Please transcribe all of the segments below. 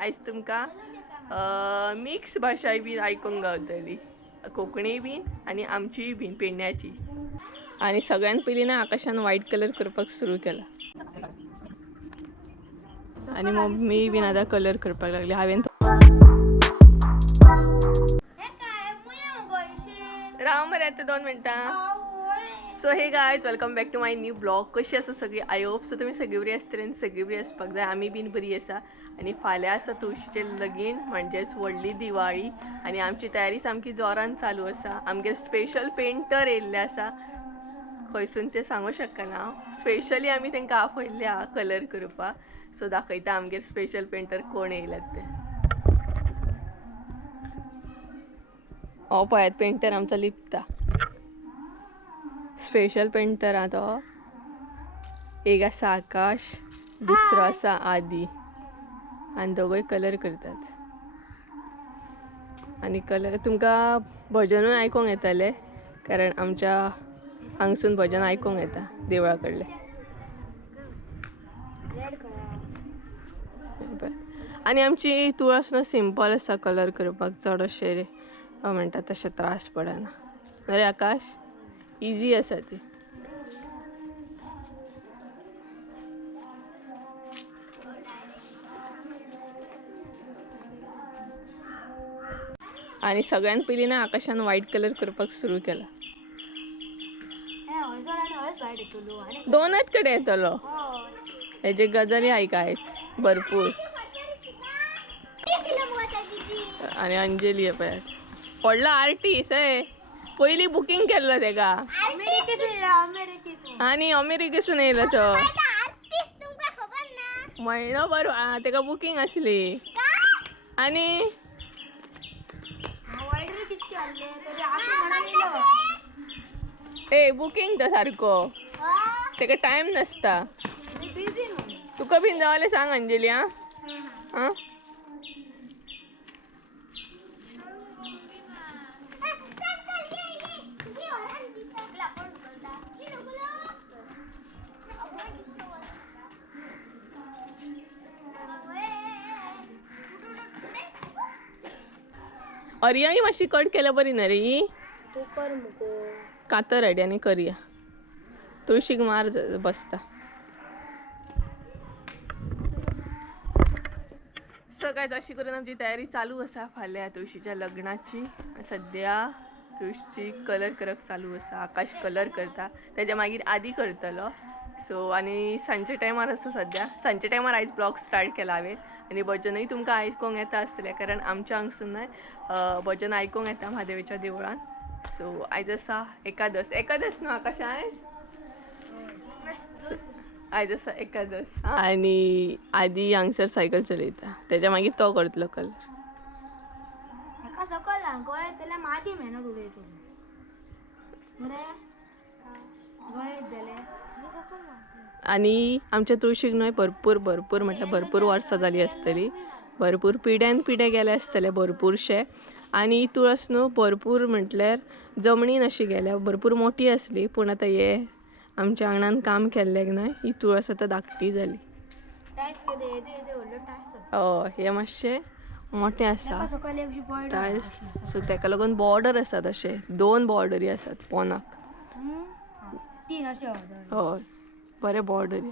आयज तुमकां मिक्स भाशा बीन आयकूंक गावतली, कोंकणी बीन आनी आमचीय बीन पेडण्याची. आनी सगळ्यान पयलीं ना आकाशान व्हायट कलर करपाक सुरू केला आनी मम्मी बीन आतां कलर करपाक लागली. हांवें राव मरे आतां 2 मिनटां. So hey guys, welcome back to my new blog. कशी आसा सगळी? आय होप सो तुमी सगळी बरी आसतली आनी सगळी बरी आसपाक जाय. आमी बीन बरी आसा. आनी फाल्यां आसा तुळशीचें लगीन, म्हणजेच व्हडली दिवाळी. आनी आमची तयारी सामकी जोरान चालू आसा. आमगे स्पेशल पेंटर येयल्ले आसा. खंयसून ते सांगूं शकना हांव. स्पेशली आमी तांकां आपयल्ले आहा कलर करपाक. सो दाखयता आमगेर स्पेशल पेंटर कोण येयल्यात ते. हो पळयात, पेंटर आमचो लिपता. स्पेशल पेंटर हा तो. एक आसा आकाश, दुसरो आसा आदी, आनी दोगूय कलर करतात. आनी कलर तुमकां भजनूय आयकूंक येतलें, कारण आमच्या हांगसून भजन आयकूंक येता देवळा कडलें. आनी आमची तुळस न्हू सिंपल आसा कलर करपाक, चड अशें म्हणटा तशें त्रास पडना. अरे आकाश, इजी आसा ती. आनी सगळ्यान पयलीं ना आकाशान व्हायट कलर करपाक सुरू केला. 2च कडेन येतलो. हेजे गजाली आयकाय भरपूर. आनी अंजली हे पळयात, व्हडलो आर्टिस्ट हे. पयलीं बुकींग केल्लो तेका आनी अमेरिकेसून येयलो तो. म्हयनो भर तेका बुकींग आसली. आनी ए बुकींग तो सारको, तेका टायम नासता. तुका बीन जावले सांग अंजली. आं अरियाही मातशी कट केल्या बरी ना रे ही. कातर हाड आनी करया. तुळशीक मार बसता. सगळ्यात अशी करून आमची तयारी चालू आसा फाल्यां तुळशीच्या लग्नाची. सद्या तुळशीची कलर करप चालू आसा. आकाश कलर करता, तेज्या मागीर आदी करतलो. सो आनी सांजच्या टायमार आसा सद्या. सांजच्या टायमार आयज ब्लॉग स्टार्ट केला हांवें. आनी भजनूय तुमकां आयकूंक येता आसतलें, कारण आमच्या हांगसून भजन आयकूंक येता म्हादेवाच्या देवळान. सो आयज आसा एकादस. एकादस न्हू आकाश आयज? आयज आसा एकादस. आनी आदी हांगसर सायकल चलयता, तेज्या मागीर तो करतलो कलर. आनी आमच्या तुळशीक न्हय भरपूर म्हटल्यार भरपूर वर्सां जाली आसतली. भरपूर पिड्यान पिढे गेले आसतले भरपूरशे. आनी तुळस न्हू भरपूर म्हटल्यार जमनीन अशी गेल्या. भरपूर मोठी आसली, पूण आतां हे आमच्या आंगणान काम केल्लें न्हय ही तुळस आतां धाकटी जाली. हय, हे मातशे मोठे आसा टायल्स. सो तेका लागून बॉर्डर आसात, अशे 2 बॉर्डरी आसात पोनाक. हय, बरे बॉर्डरी.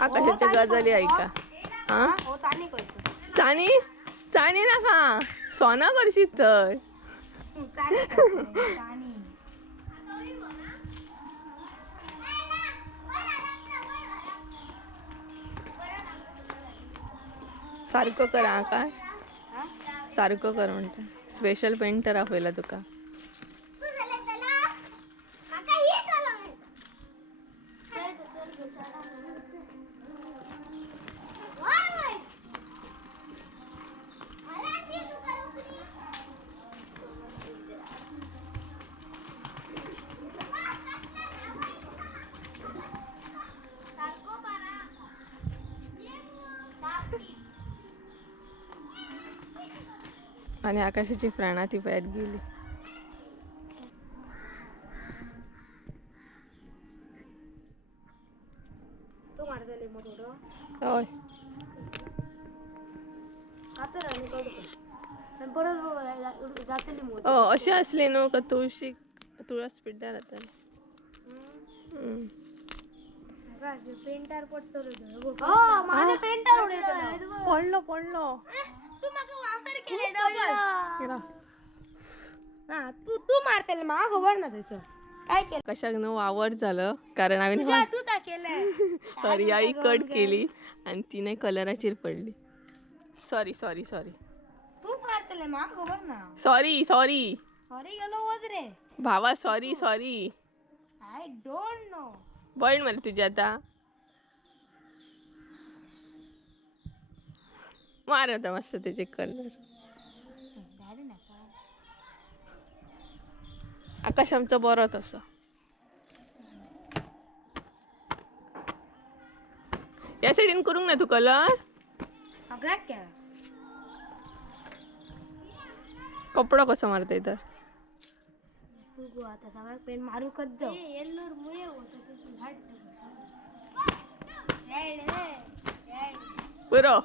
आकाशाच्या गजाली ऐका. चानी चानी नाका, सोना करशीत थंय. सारको कर आकाश, सारको कर म्हणटा. स्पेशल पेंटर आपयला तुका. आणि आकाशाची प्राणा ती पयात गेली. होय अशी असली न्हू का तुळस पिड्ड्यार जाता. पेंटर पडतलो पडलो पडलो. तू माका वापर केले डबल. तू मारतेले मला खबर ना त्याचं काय केलं. कशाक न वावर झालं कारण हांवें तू ता केलंय. हरियाळी कट केली आणि तिने कलराचेर पडली. सॉरी सॉरी सॉरी तू मारतेले मला खबर ना. सॉरी सॉरी सॉरी गेलो वज रे भावा sorry sorry. I don't know. बॉईंड मला तुझी आता मार होता मस्त त्याचे कलर. आकाश आमचं बरो तसं. या साईडीन करूंक ना तू कलर सगळ्यात काय कपडो कसो मारता तर सुगो आता सगळ्यात पेन मारूकच जाऊ. पुरो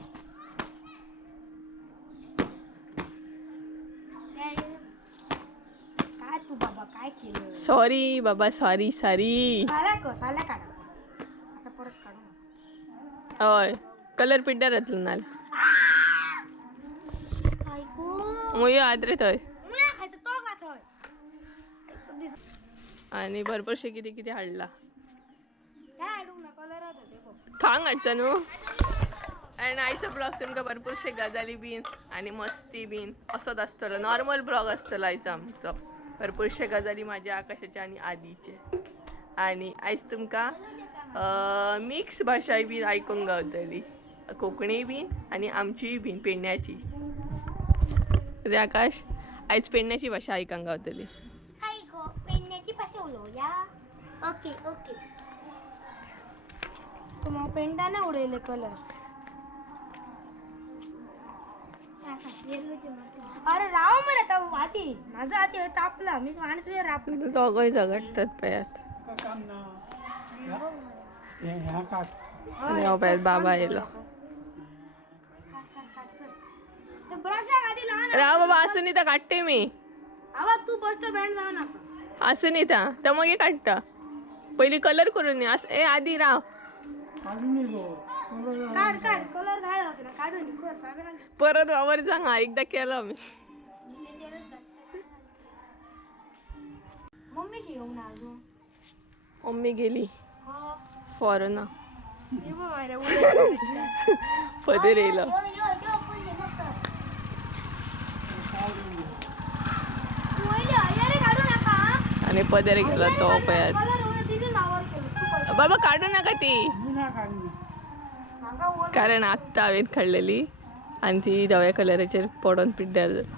काय तू बाबा काय केलं. सॉरी बाबा सॉरी सॉरी. फाल्या काढा आता परत काढू. हय कलर पिड्ड्यार येतलो नाल मुयो आद्रे थंय आणि भरपूरशे किती किती हाडला. खांग हाडचा न्हू. आणि आयचो ब्लॉग तुमकां भरपूरशे गजाली बीन आणि मस्ती बीन असोच आसतलो. नॉर्मल ब्लॉग आसतलो आयचो आमचो. भरपूरशे गजाली माझ्या आकाशाचे आणि आदीचे. आणि आयज तुमकां मिक्स भाषा बीन आयकूंक गावतली. कोंकणी बीन आणि आमची बीन पेडण्याची. रे आकाश आयज पेडण्याची भाषा आयकांक गावतली. पेडण्याची भाषा उलोवया. Okay okay. तुम्हा पेंटाने उडयले कलर. अरे राव मरे आता आधी माझा आधी तापला मी आणि तुझ्या राप दोघंही झगडतात पयात. आणि पयात बाबा येलो. राव बाबा असून इथं काढते मी. आवाज तू बसतो बँड जाऊ नका. असून इथं तर मग काढता पहिली कलर करून ए आधी राव काढ काढ कलर घाल होते ना काढून कर सगळं. परत वावर सांगा एकदा केलं मी. मम्मीची येऊन अजून मम्मी गेली फॉरना काढू पदर येयलो. आणि पदर गेला तो पयात. बाबा काढू नका ती कारण आत्ता हांवें काडलेली आणि ती धव्या कलराचेर पडून पिड्ड्यार जाली.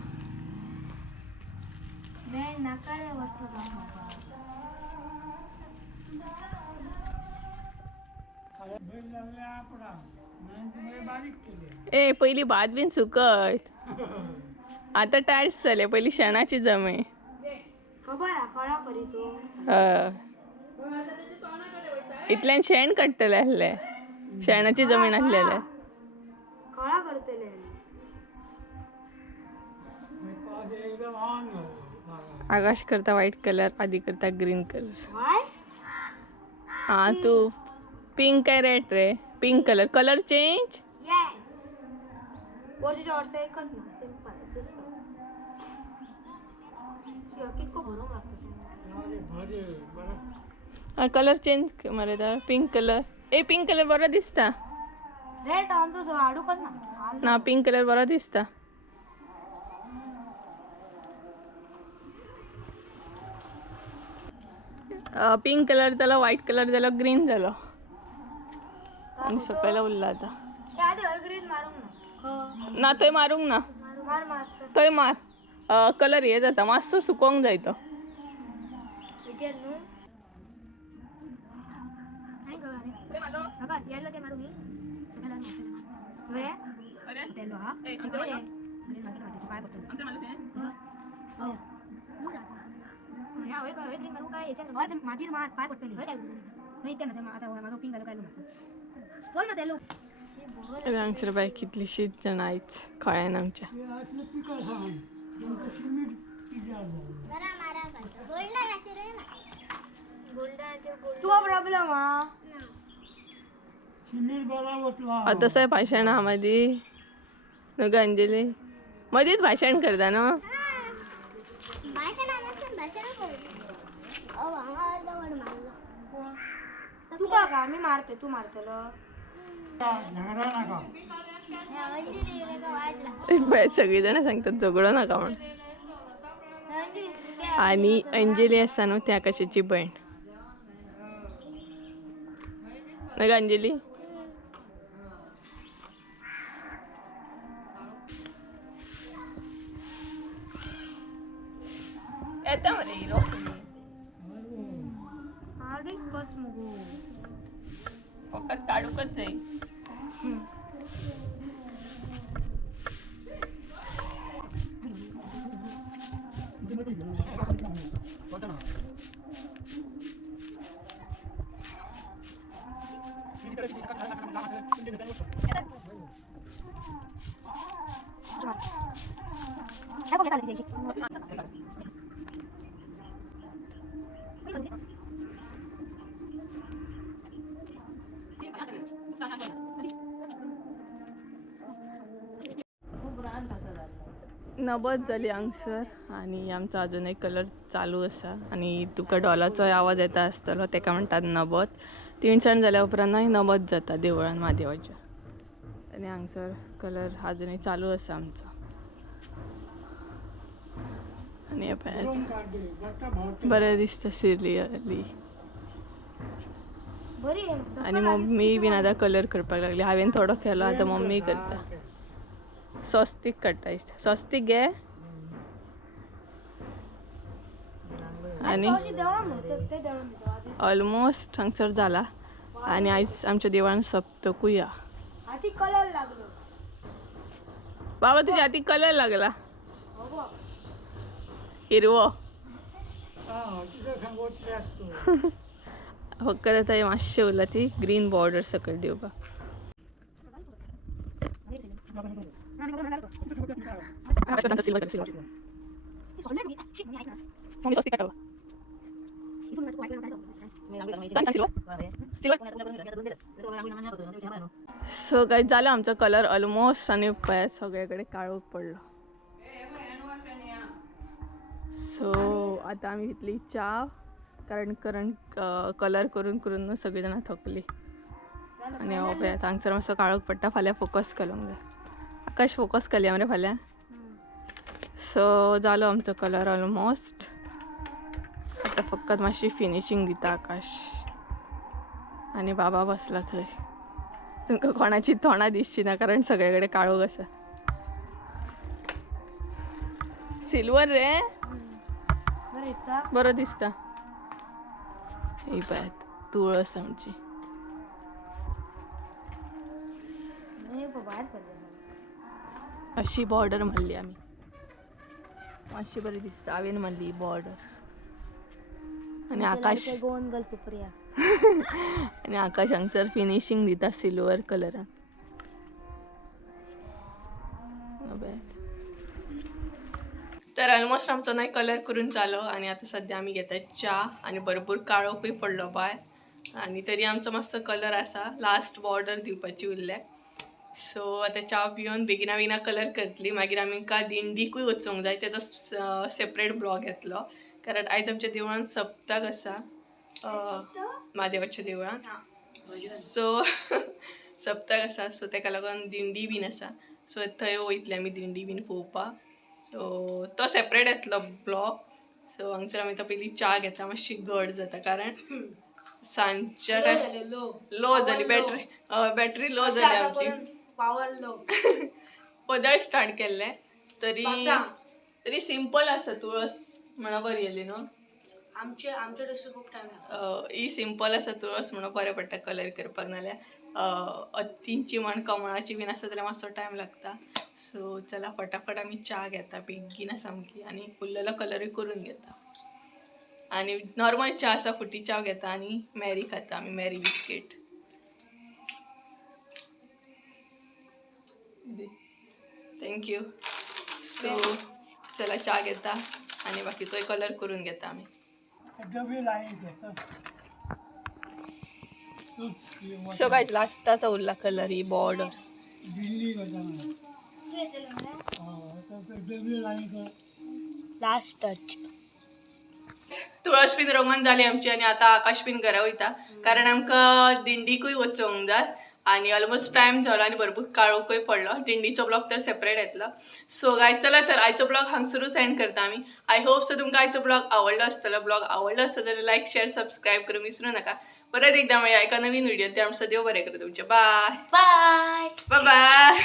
ए पहिली भात बीन सुकत आता टायर्स जाले. पहिली शेणाची जमे. इतल्यान शेण काडटले आसले. शेणाची जमीन आसलेले. आकाश करता व्हाईट कलर आधी करता ग्रीन कलर. हाँ तू पिंक काय रेड रे. Pink colour colour change. Colour change मरे तर पिंक कलर. ए पिंक कलर बरो दिसता. रेड आडू कर ना पिंक कलर बरो दिसता. पिंक कलर जालो व्हाईट कलर जालो ग्रीन जालो आणि सकयला उरला आता. ना थंय मारूंक ना. थंय मार कलर हे जाता मातसो सुकोवंक जाय तो. क्रीम मारू काय याच्या मातीर मार पाय पडतली नाही ते ना आता माझा पिंग घालू काय मारतो चल ना त्यालो आंगसर बाई कितलीशीच जण आहेच कळ्यान आमच्या. तू प्रॉब्लेम हा तसं भाषण हा मधी नग अंजली मधीच भाषण करता ना. तू का मी मारते तू मारतलो सगळीजण सांगतात झगडो नका म्हणून. आणि अंजली असा ना त्या कशाची बहीण नग अंजली. येता मरे हिरो आडी कस मगो फक्त काढूकच जाईल. नबत जाली हांगसर आणि आमचा अजून एक कलर चालू असा आणि तुका डॉलाचो आवाज येता आसतलो तेका म्हणतात नबत. 3 सण जाल्या उपरांत नबत जाता देवळान महादेवाच्या आणि हांगसर कलर अजूनही चालू असा आमचो. आणि बरें दिसता सिरियली. आणि मम्मी बीन आतां कलर करपाक लागली. हांवें थोडो केलो आतां मम्मी करता. स्वस्तीक काडटा स्वस्तीक घे. आणि ऑलमोस्ट हांगसर जाला आणि आयज आमच्या देवळान सप्तकूय या. कलर लागलो बाबा तुझ्या हातीक कलर लागला हिरवो. फक्त आता मातशें उरला ती ग्रीन बॉर्डर सकयल दिवपाक. सो काय झालं आमचा कलर ऑलमोस्ट आणि सगळ्याकडे काळोख पडलो. सो आता आम्ही घेतली च्या कारण कलर करून करून सगळी जाणां थकली आणि पळयात हांगसर मातसो काळोख पडटा. फाल्यां फोकस केलोंक जाय. आकाश फोकस केल्या मरे फाल्यां. सो जालो आमचो कलर ऑलमोस्ट. आता फकत मातशी फिनिशींग दिता आकाश आणि बाबा बसला थंय. तुमकां कोणाची तोंडां दिसची ना कारण सगळे कडेन काळोख आसा. सिल्वर रे बरो दिसता. ही पळयात तुळस आमची. अशी बॉर्डर मारली आमी. मातशी बरी दिसता. हांवें मारली बॉर्डर. आणि आकाश गोवन सुप्रिया आणि आकाश हांगसर फिनिशिंग दिता सिल्वर कलरान. तर ऑलमोस्ट आमचो नाही कलर करून जालो आणि आता सध्या आम्ही घेतात च्या आणि भरपूर काळोखूय पडलो बाय आणि तरी आमचो मस्त कलर आसा. लास्ट बॉर्डर दिवपाची उरल्या. सो आता च्या पिवन बेगिना बेगिना कलर करतली. मागीर आमकां दिंडीकूय वचूंक जाय. तेजो सेपरेट ब्लॉग येतलो कारण आयज आमच्या देवळान सप्तक आसा महादेवाच्या देवळान. सो सप्तक आसा सो तेका लागून दिंडी बीन आसा. सो थंय वयतली आमी दिंडी बीन पळोवपाक. सो तो सेपरेट येतलो ब्लॉग. सो हांगसर आमी तो पयली च्या घेता. मातशी घट जाता कारण सांजच्या लो जाली बॅटरी लो जाली आमची. पावर लो पदळ स्टार्ट केल्ले तरी सिंपल आसा. तुळस म्हणा बरी येयली न्हू. आमचे तशें खूब टायम ही सिंपल आसा तुळस म्हणून बरें पडटा कलर करपाक. नाल्यार अत्तींची म्हण कमळाची बीन आसा जाल्यार मातसो टायम लागता. सो चला फटाफट आमी च्या घेता बेगीन आसा सामकी आणि फुल्ललो कलरूय करून घेता. आणि नॉर्मल चहा असा फुटी चहा घेता आणि मॅरी खाता आम्ही मॅरी बिस्किट. थँक्यू. सो चला चहा घेता आणि बाकीचो कलर करून घेता आम्ही. सो गाइस लास्टाचा उरला कलर ही बॉर्डर. Last touch. तुळस बीन रंगून जाली आमची आणि आता आकाश बीन घरा वयता कारण आमकां दिंडीकूय वचोंक जाय आणि ऑलमोस्ट टायम झालो आणि भरपूर काळोखूय पडलो. दिंडीचो ब्लॉग तर सेपरेट येतलो. सो गायज चला तर आयचो ब्लॉग हांगसरूच एंड करता आमी. आय होप सो तुमकां आयचो ब्लॉग आवडलो आसतलो. ब्लॉग आवडलो आसता जाल्यार लायक शेअर सबस्क्राईब करूंक विसरू नका. परत एकदा मेळया एका नवीन व्हिडिओ. ते आमचं देव बरें करूं तुमचे. Bye bye bye bye.